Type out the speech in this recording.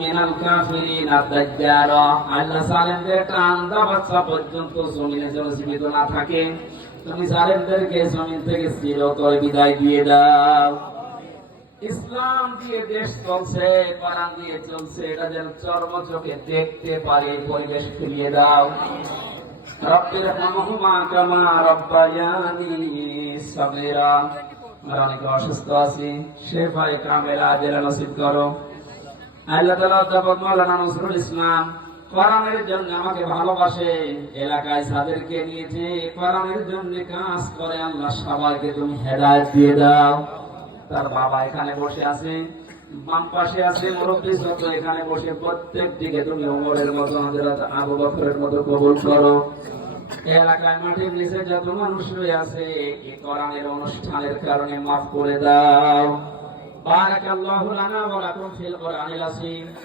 মিনাল কাফিরিনা দাজ্জালা। আল্লাহ জালেমদের একটা আন্দা বাচ্চা পর্যন্ত জমিনে যেন জীবিত না থাকে, তুমি জালেমদেরকে জমিন থেকে চিরতরে বিদায় দিয়ে দাও। ইসলাম দিয়ে দেশ চলছে, কোরআন দিয়ে চলছে, এটা যেন চর্মচোখে দেখতে পারে, পরিবেশ ফিরিয়ে দাও। রব্বির হামহুমা কামা রব্বায়ানি সগীরা। আমরা অনেকে অসুস্থ আছি, শেফায়ে কামেলা আজেলা নসিব করো। আল্লাহ তাআলা অধ্যাপক মাওলানা নজরুল ইসলাম কোরআনের জন্য আমাকে ভালোবাসে, এলাকায় যাদেরকে নিয়েছে কোরআনের জন্য কাজ করে, আল্লাহ সবাইকে তুমি হেদায়েত দিয়ে দাও। তার বাবা এখানে বসে আছে, বাম পাশে আছে মুরব্বী যত এখানে বসে, প্রত্যেকটিকে তুমি ওমরের মতো, হযরত আবু বকরের মতো কবুল করো। এলাকায় মাটির নিচে যত মানুষ রয়ে আছে এই কোরআনের অনুষ্ঠানের কারণে মাফ করে দাও। বারাকাল্লাহু লানা ওয়া লাকুম ফিল কোরআনিল আযীম।